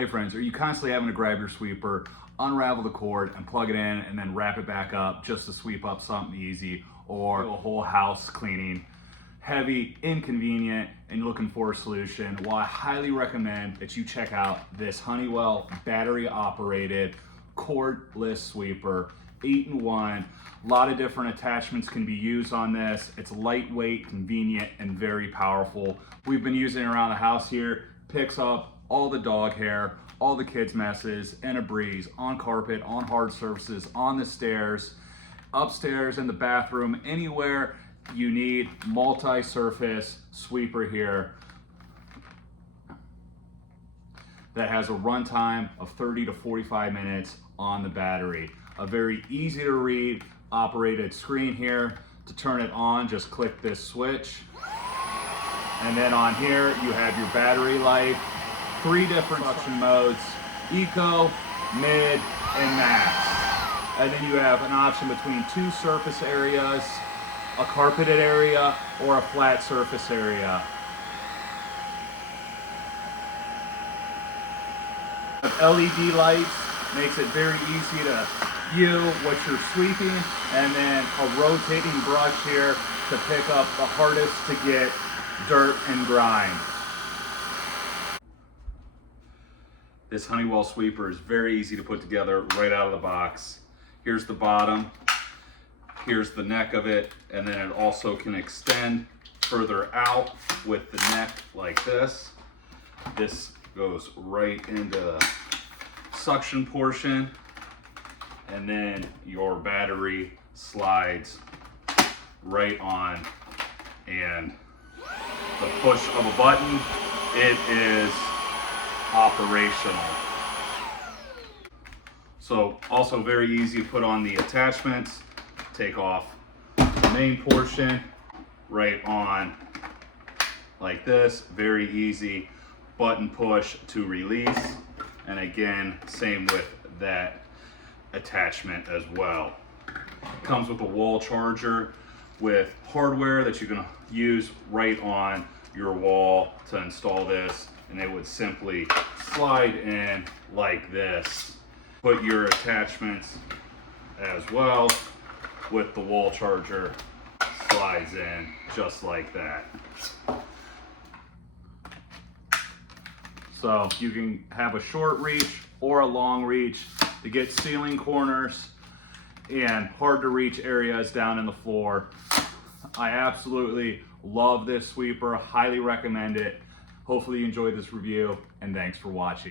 Hey friends, are you constantly having to grab your sweeper, unravel the cord and plug it in and then wrap it back up just to sweep up something easy, or a whole house cleaning? Heavy, inconvenient, and you're looking for a solution? Well, I highly recommend that you check out this Honeywell battery operated cordless sweeper, 8-in-1. A lot of different attachments can be used on this. It's lightweight, convenient, and very powerful. We've been using it around the house here. Picks up all the dog hair, all the kids' messes, and a breeze on carpet, on hard surfaces, on the stairs, upstairs, in the bathroom, anywhere you need multi-surface sweeper here that has a runtime of 30 to 45 minutes on the battery. A very easy to read operated screen here. To turn it on, just click this switch. And then on here, you have your battery life, 3 different suction modes, eco, mid, and max. And then you have an option between 2 surface areas, a carpeted area, or a flat surface area. LED lights makes it very easy to view what you're sweeping, and then a rotating brush here to pick up the hardest to get dirt and grime. This Honeywell sweeper is very easy to put together right out of the box. Here's the bottom, here's the neck of it, and then it also can extend further out with the neck like this. This goes right into the suction portion, and then your battery slides right on, and the push of a button, it is operational. So also very easy to put on the attachments, take off the main portion, right on like this, very easy button push to release, and again same with that attachment as well. Comes with a wall charger with hardware that you can use right on your wall to install this, and it would simply slide in like this. Put your attachments as well with the wall charger, slides in just like that. So you can have a short reach or a long reach to get ceiling corners and hard to reach areas down in the floor. I absolutely love this sweeper, highly recommend it. Hopefully you enjoyed this review, and thanks for watching.